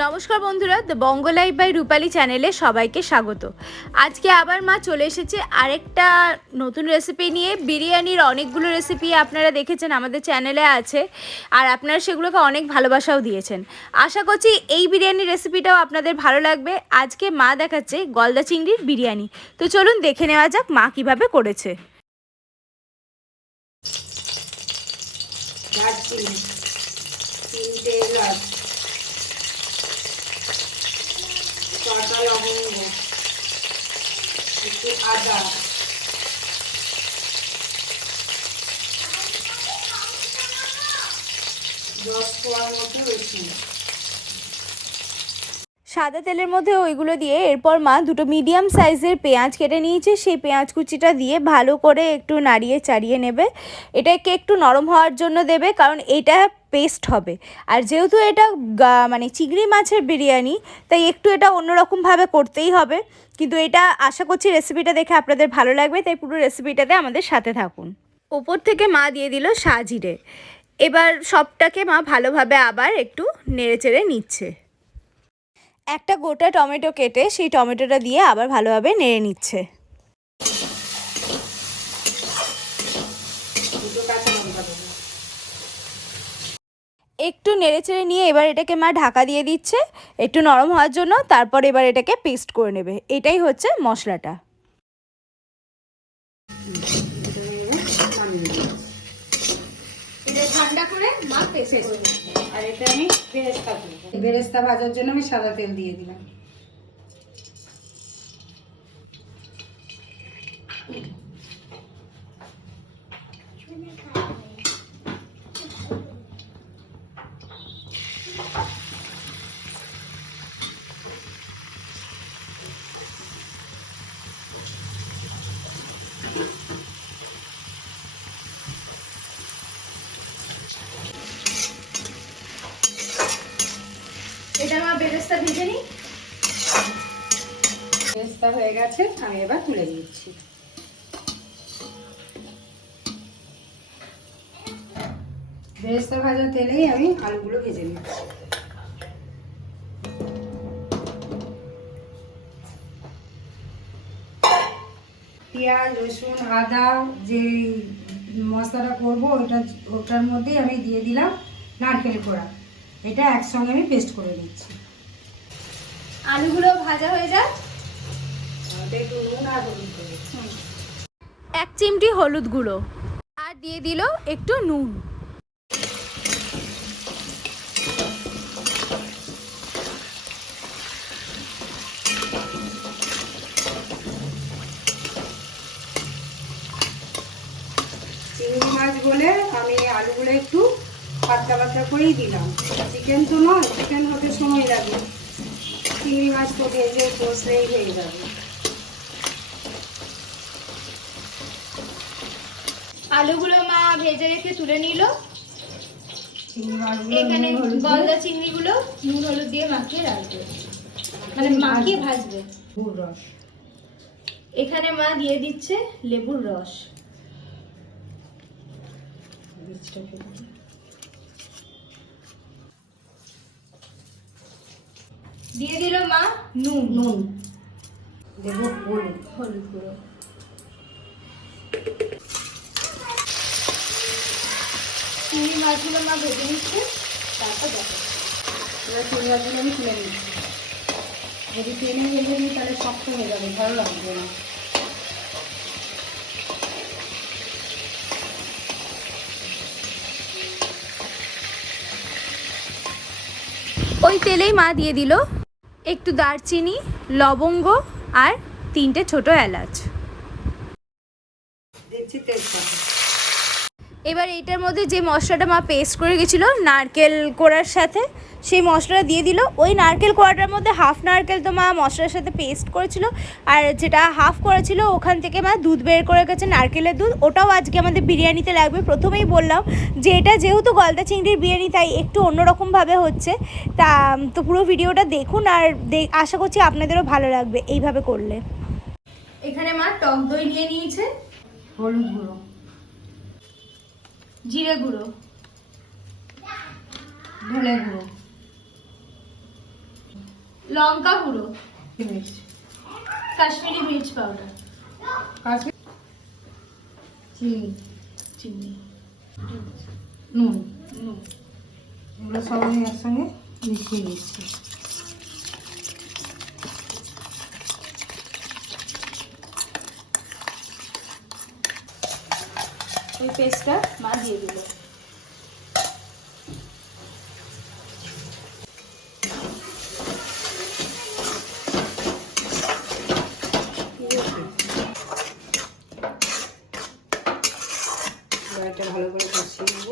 নমস্কার বন্ধুরা, the Banga life by রূপালী চ্যানেলে সবাইকে স্বাগত। আজকে আবার মা চলে এসেছে আরেকটা নতুন রেসিপি নিয়ে। বিরিয়ানির অনেকগুলো রেসিপি আপনারা দেখেছেন আমাদের চ্যানেলে আছে, আর আপনারা সেগুলোকে অনেক ভালোবাসাও দিয়েছেন। আশা করছি এই বিরিয়ানির রেসিপিটাও আপনাদের ভালো লাগবে। আজকে মা দেখাচ্ছে গলদা চিংড়ির বিরিয়ানি। তো চলুন দেখে নেওয়া যাক মা কীভাবে করেছে। কাঁচা লবঙ্গ, একটু আদা, 10 কোয়া মতো রসুন। সাদা তেলের মধ্যে ওইগুলো দিয়ে এরপর মা দুটো মিডিয়াম সাইজের পেঁয়াজ কেটে নিয়েছে। সেই পেঁয়াজ কুচিটা দিয়ে ভালো করে একটু নাড়িয়ে চাড়িয়ে নেবে। এটাকে একটু নরম হওয়ার জন্য দেবে, কারণ এটা পেস্ট হবে। আর যেহেতু এটা মানে চিংড়ি মাছের বিরিয়ানি, তাই একটু এটা অন্যরকমভাবে করতেই হবে। কিন্তু এটা আশা করছি রেসিপিটা দেখে আপনাদের ভালো লাগবে, তাই পুরো রেসিপিটাতে আমাদের সাথে থাকুন। ওপর থেকে মা দিয়ে দিল সাজিরে। এবার সবটাকে মা ভালোভাবে আবার একটু নেড়েচেড়ে নিচ্ছে। একটা গোটা টমেটো কেটে সেই টমেটোটা দিয়ে আবার ভালোভাবে নেড়ে নিচ্ছে। একটু নেড়েচেড়ে নিয়ে এবার এটাকে মা ঢাকা দিয়ে দিচ্ছে একটু নরম হওয়ার জন্য। তারপর এবার এটাকে পেস্ট করে নেবে। এটাই হচ্ছে মশলাটা। এটা ঠান্ডা করে মা পেস্ট করবে। আর এটা আমি বেরেস্তা করব। বেরেস্তা ভাজার জন্য আমি সাদা তেল দিয়ে দিলাম। এটা মা বেরেস্তা ভেজে নিই। বেরেস্তা হয়ে গেছে, আমি এবার তুলে দিচ্ছি। বেরেস্তা ভাজা তেলেই আমি আলুগুলো ভেজে নিচ্ছি। পেঁয়াজ, রসুন, আদা যে মশলাটা করবো ওটার মধ্যেই আমি দিয়ে দিলাম নারকেল কোড়া। এটা একসঙ্গে আমি পেস্ট করে দিচ্ছি। আলুগুলো ভাজা হয়ে যায়। একটু নুন আর হলুদ দেবো। 1 চিমটি হলুদ গুঁড়ো আর দিয়ে দিল একটু নুন। চিংড়ি মাছ বলে আমি আলুগুলো একটু পাতলা পাতলা করেই দিলাম। চিকেন তো নয়, চিকেন হতে সময় লাগে। চিংড়ি মাছ তো ভেজে কষলেই হয়ে যাবে। আলুগুলো মা ভেজে রেখে তুলে নিল। চিংড়ি মাছগুলো এখানে গলদা চিংড়িগুলো নুন হলুদ দিয়ে মাখিয়ে রাখবে, মানে মাখিয়ে ভাজবে। লেবুর রস এখানে মা দিয়ে দিচ্ছে লেবুর রস। দিয়ে দিল মা নুন দেবো হলুদ গুঁড়ো। চিংড়ি মাছগুলো মা ভেজে নিচ্ছে। তারপর দেখো এবার চিংড়ি মাছগুলো আমি তুলে নিচ্ছি। যদি টেনে ভেজে নিই তাহলে শক্ত হয়ে যাবে, ভালো লাগবে না। ওই তেলেই মা দিয়ে দিল একটু দারচিনি, লবঙ্গ আর 3টে ছোট এলাচ। দেখছি তেজপাতা। এবার এইটার মধ্যে যে মশলাটা মা পেস্ট করে গেছিলো নারকেল কোড়ার সাথে, সেই মশলাটা দিয়ে দিল। ওই নারকেল কোড়াটার মধ্যে হাফ নারকেল তো মা মশলার সাথে পেস্ট করেছিল, আর যেটা হাফ করা ছিল ওখান থেকে মা দুধ বের করে গেছে, নারকেলের দুধ। ওটাও আজকে আমাদের বিরিয়ানিতে লাগবে। প্রথমেই বললাম যে এটা যেহেতু গলদা চিংড়ির বিরিয়ানি, তাই একটু অন্যরকমভাবে হচ্ছে। তো পুরো ভিডিওটা দেখুন, আর আশা করছি আপনাদেরও ভালো লাগবে এইভাবে করলে। এখানে মা টক দই নিয়ে নিয়েছে, হলুদ গুঁড়ো, জিরে গুঁড়ো, ধনে গুঁড়ো, লঙ্কা গুঁড়ো, কাশ্মীরি মির্চ পাউডার, চিনি, নুন, এগুলো সব আমি একসঙ্গে মিশিয়ে নিচ্ছি। ওই পেস্টটা মা দিয়ে দিল। এটা ভালো করে কষিয়ে নেব।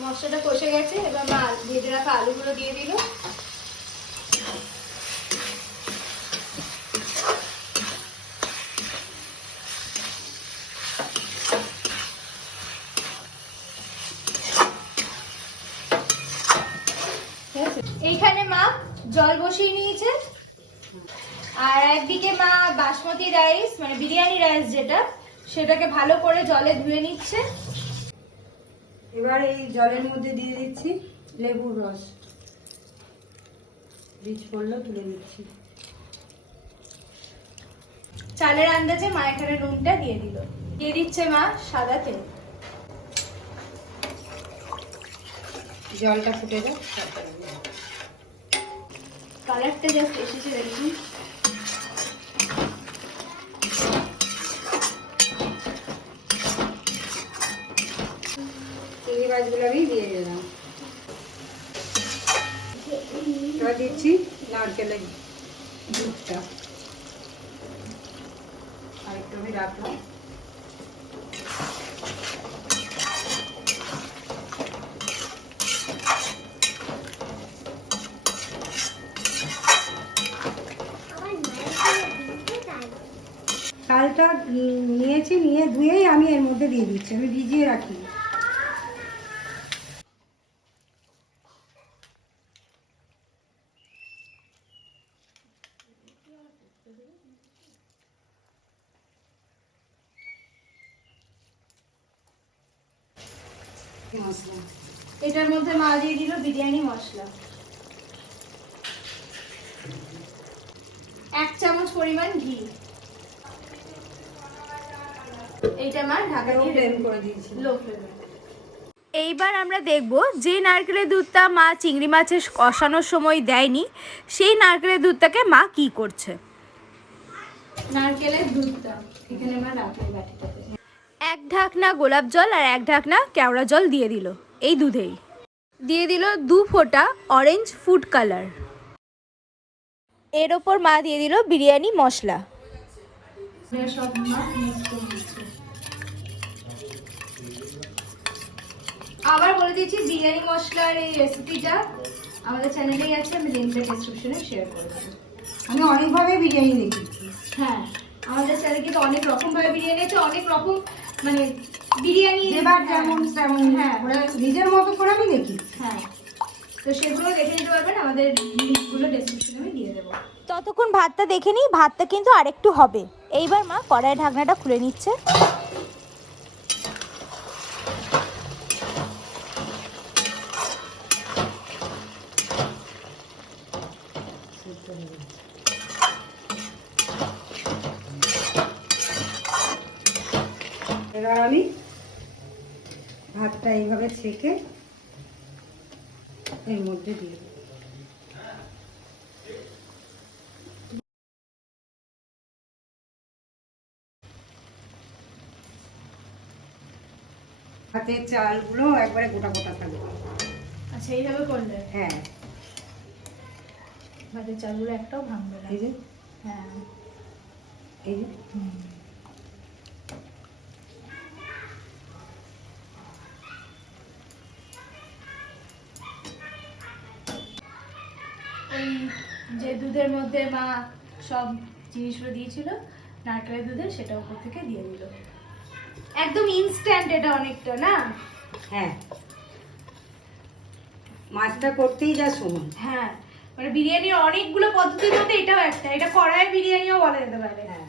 মশলাটা কষে গেছে, এবার মা ভেজে রাখা আলুগুলো দিয়ে দিল। এইখানে মা জল বসিয়ে নিয়েছে, আর একদিকে মা বাসমতি রাইস মানে বিরিয়ানি রাইস যেটা, সেটাকে ভালো করে জলে ধুয়ে নিচ্ছে। এবার এই জলের মধ্যে দিয়ে দিচ্ছি লেবুর রস, বীজ পড়লো তুলে দিচ্ছি। চালের আন্দাজে মা এখানে নুনটা দিয়ে দিল। দিয়ে দিচ্ছে মা সাদা তেল। জলটা ফুটে যাক, কালারটা জাস্ট এসেছে দেখুন। চিংড়ি মাছগুলো আমি দিয়ে দিলাম। এবার দিচ্ছি নারকেলের দুধটা, আর একটু আমি রাখলাম। চালটা নিয়েছি, নিয়ে ধুয়েই আমি এর মধ্যে দিয়ে দিচ্ছি, আমি ভিজিয়ে রাখি। মশলা এটার মধ্যে মা দিয়ে দিল বিরিয়ানি মশলা, 1 চামচ পরিমাণ ঘি। এইটা মা ঢাকা দিয়ে ফ্লেম করে দিয়েছি, লো ফ্লেমে। এইবার আমরা দেখব যে নারকেলের দুধটা মা চিংড়ি মাছের কষানোর সময় দেয়নি, সেই নারকেলের দুধটাকে মা কি করছে। নারকেলের দুধটা এখানে মা রাখলে বাটিটাতে 1 ঢাকনা গোলাপ জল আর 1 ঢাকনা কেওড়া জল দিয়ে দিল। এই দুধেই দিয়ে দিল 2 ফোঁটা অরেঞ্জ ফুড কালার। এর ওপর মা দিয়ে দিল বিরিয়ানি মশলা। সব মা মিক্স করে দিচ্ছে। আবার বলে দিচ্ছি, বিরিয়ানি মশলার এই রেসিপিটা আমাদের চ্যানেলেই আছে, আমি লিংকটা ডেসক্রিপশনে শেয়ার করে দেবো। আমি অনেকভাবে বিরিয়ানি দেখেছি। হ্যাঁ, আমাদের চ্যানেলে কিন্তু অনেক রকম ভাবে বিরিয়ানি আছে, অনেক রকম মানে বিরিয়ানি যেবার যেমন তেমন, হ্যাঁ ওরা নিজের মতো করে আমি দেখি। হ্যাঁ, তো সেগুলো দেখে নিতে পারবেন, আমাদের লিংকগুলো ডেসক্রিপশনে আমি দিয়ে দেবো। ততক্ষণ ভাতটা দেখে নিই, ভাতটা কিন্তু আরেকটু হবে। এইবার মা কড়াইয়ের ঢাকনাটা খুলে নিচ্ছে। এবার আমি ভাতটা এইভাবে ছেঁকে এর মধ্যে দিয়ে দেব। ভাতের চালগুলো একবারে গোটা গোটা থাকবে। আচ্ছা, এইভাবে করলে? হ্যাঁ, ভাতের চালগুলো একটাও ভাঙবে না। এই যে, হ্যাঁ, এই যে ওই যে দুধের মধ্যে মা সব জিনিসগুলো দিয়েছিল নারকেলের দুধের, সেটা উপর থেকে দিয়ে দিল। একদম ইনস্ট্যান্ট এটা অনেকটা, না? হ্যাঁ, মাছটা করতেই যা সময়। হ্যাঁ, মানে বিরিয়ানির অনেকগুলো পদ্ধতির মধ্যে এটাও একটা, এটা কড়াই বিরিয়ানিও বলা যেতে পারে। হ্যাঁ,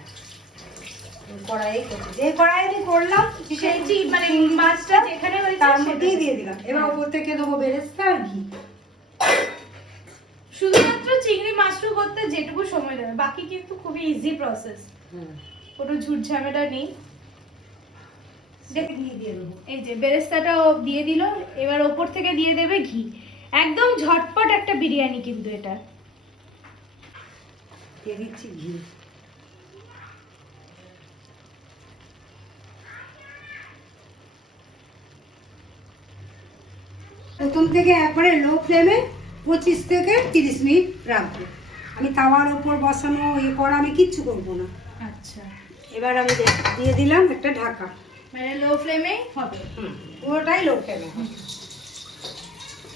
কড়াই করছি, যে কড়াই আমি করলাম সেই মানে মাছটা যেখানে হয়েছে তার মধ্যেই দিয়ে দিলাম। এবার ওপর থেকে দেবো বেরেস্তা আর ঘি। শুধুমাত্র চিংড়ি মাছটা করতে যেটুকু সময় লাগে, বাকি কিন্তু খুবই ইজি প্রসেস, কোনো ঝুট ঝামেলা নেই। ঘি দিয়ে দেবো। এই যে বেরেস্তাটাও দিয়ে দিল, এবার ওপর থেকে দিয়ে দেবে ঘি। একদম ঝটপট একটা বিরিয়ানি কিন্তু এটা। দিয়ে দিচ্ছি ঘি। প্রথম থেকে একবারে লো ফ্লেমে 25 থেকে 30 মিনিট রাখবো। আমি তাওয়ার ওপর বসানো ইয়ে করা আমি কিচ্ছু করবো না। আচ্ছা, এবার আমি দিয়ে দিলাম একটা ঢাকা, মানে লো ফ্লেমে হবে। পুরোটাই লো ফ্লেমে।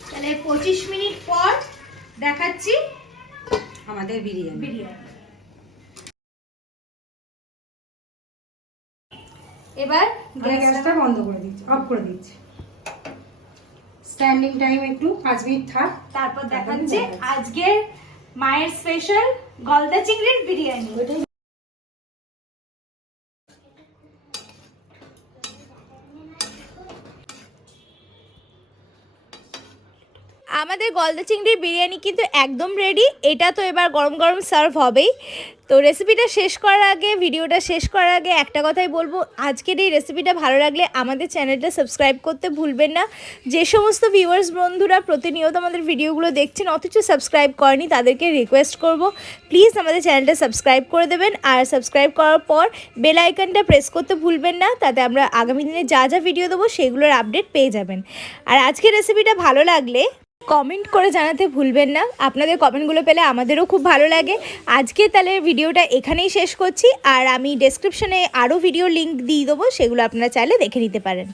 তাহলে 25 মিনিট পর দেখাচ্ছি আমাদের বিরিয়ানি। এবার গ্যাসটা বন্ধ করে দিচ্ছি, অফ করে দিচ্ছি। স্ট্যান্ডিং টাইম একটু 5 মিনিট থাক, তারপর দেখাচ্ছি আজকের মায়ের স্পেশাল গলদা চিংড়ির বিরিয়ানি। আমাদের গলদা চিংড়ির বিরিয়ানি কিন্তু একদম রেডি। এটা তো এবার গরম গরম সার্ভ হবেই। তো রেসিপিটা শেষ করার আগে, ভিডিওটা শেষ করার আগে একটা কথাই বলবো, আজকের এই রেসিপিটা ভালো লাগলে আমাদের চ্যানেলটা সাবস্ক্রাইব করতে ভুলবেন না। যে সমস্ত ভিউয়ার্স বন্ধুরা প্রতিনিয়ত আমাদের ভিডিওগুলো দেখছেন অথচ সাবস্ক্রাইব করেনি, তাদেরকে রিকোয়েস্ট করব প্লিজ আমাদের চ্যানেলটা সাবস্ক্রাইব করে দেবেন। আর সাবস্ক্রাইব করার পর বেল আইকনটা প্রেস করতে ভুলবেন না, তাতে আমরা আগামী দিনে যা যা ভিডিও দেবো সেগুলোর আপডেট পেয়ে যাবেন। আর আজকের রেসিপিটা ভালো লাগলে কমেন্ট করে জানাতে ভুলবেন না, আপনাদের কমেন্টগুলো পেলে আমাদেরও খুব ভালো লাগে। আজকে তাহলে ভিডিওটা এখানেই শেষ করছি, আর আমি ডেসক্রিপশনে আরও ভিডিও লিঙ্ক দিয়ে দেবো, সেগুলো আপনারা চাইলে দেখে নিতে পারেন।